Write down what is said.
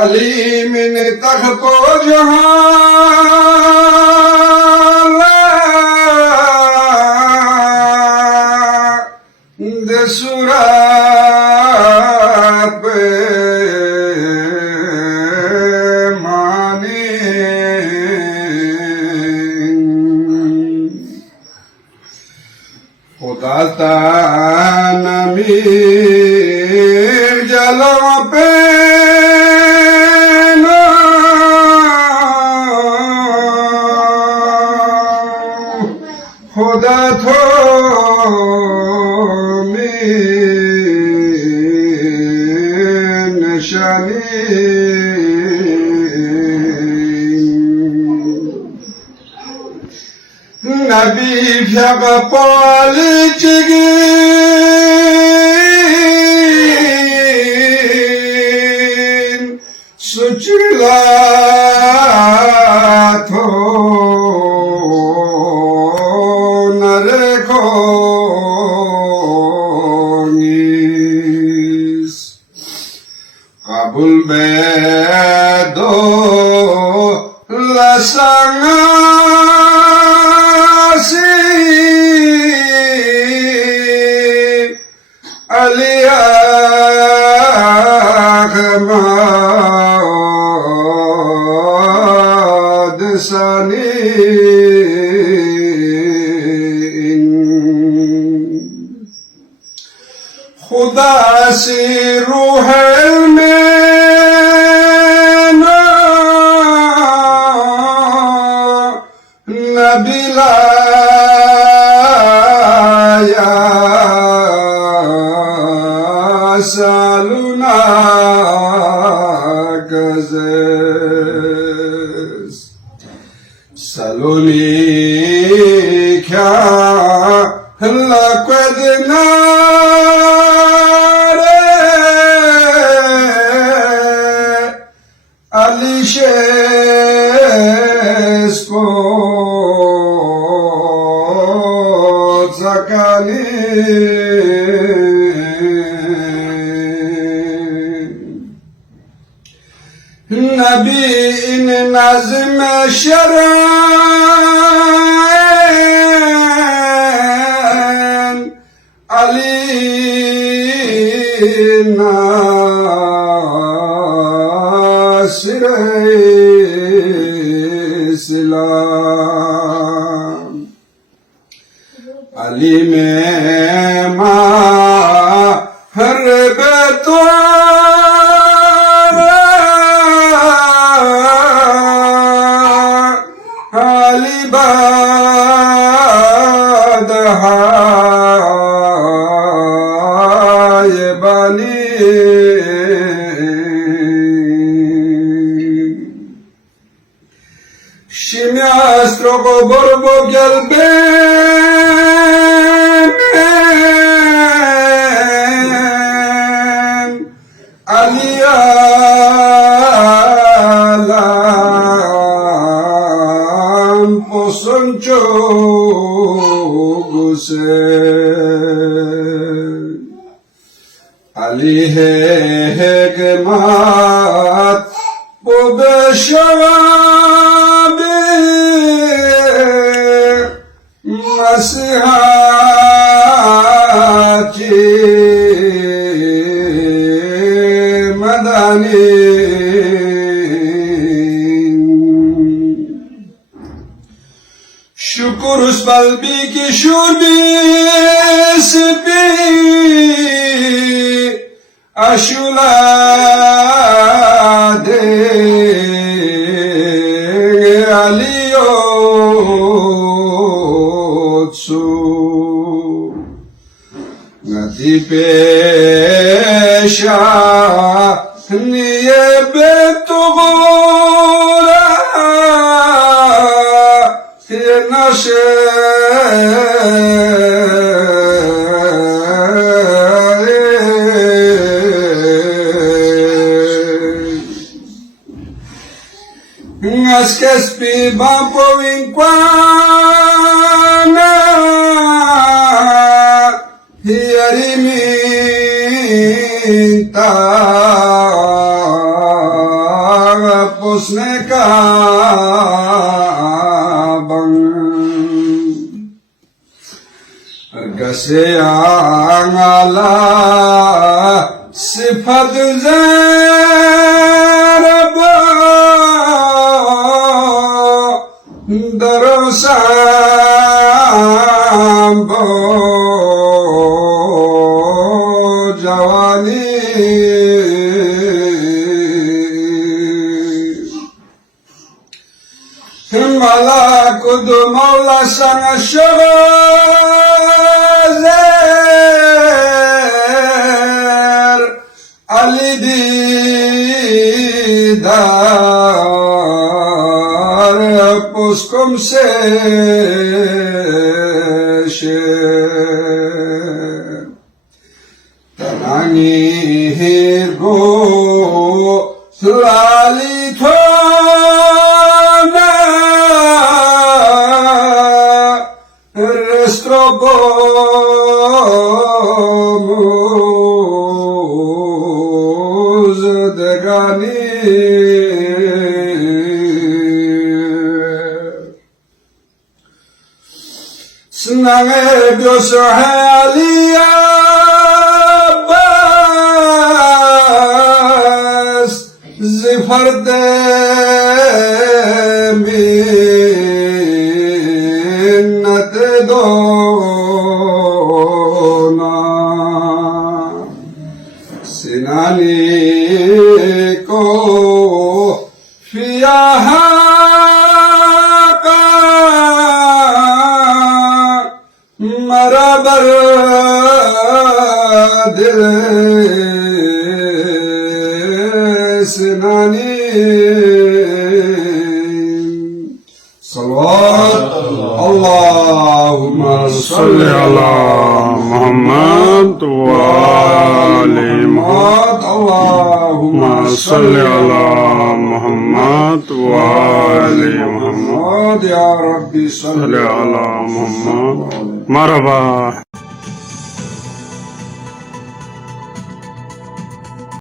علی من تخت و جہاں دے صورت پہ مانی خدا تا نمیر جلوہ پہ خدا تو نشانی نبی فیق پالی چگین سچلا تو Kabul bedo lasangasi aliyahmad sani खुदा से रूह में नबी लाया सालुना गज़ेस saluni क्या लक़दना Alişesko zakali Nabi in nazm şeren alina Islam Ali mein mahar betwara Ali badhay bani Scimiastro borbo gelben aliyalam posoncho gusel Ali hekmat bu beşav Nasihati madani Şükür usbalbi ki şurbi sipi aşulade aliyotsu Ngati pesha niye betugura nashe Ngasques pi bampo vinquana hieriminta उसने कहा बंग गसे आंगला सिफत ज़रब दरोसाम बो जवानी हिमाला कुद मौला संग शगज़र अली दीदार पुष्कुम से शेर तनानी गो लाली थोना restrobo muzdegani senange dosa halia bas zifarde minnat dona sinani ko fiyaha मराबर दिल सिनानी सल्लल्लाहु अल्लाहुम्मा सल्ली अला मुहम्मद व आले मुहम्मद अल्लाहुम्मा सल्ली अला मुहम्मद व आले मुहम्मद या रब्बी सल्ली अला मुहम्मद मरहबा।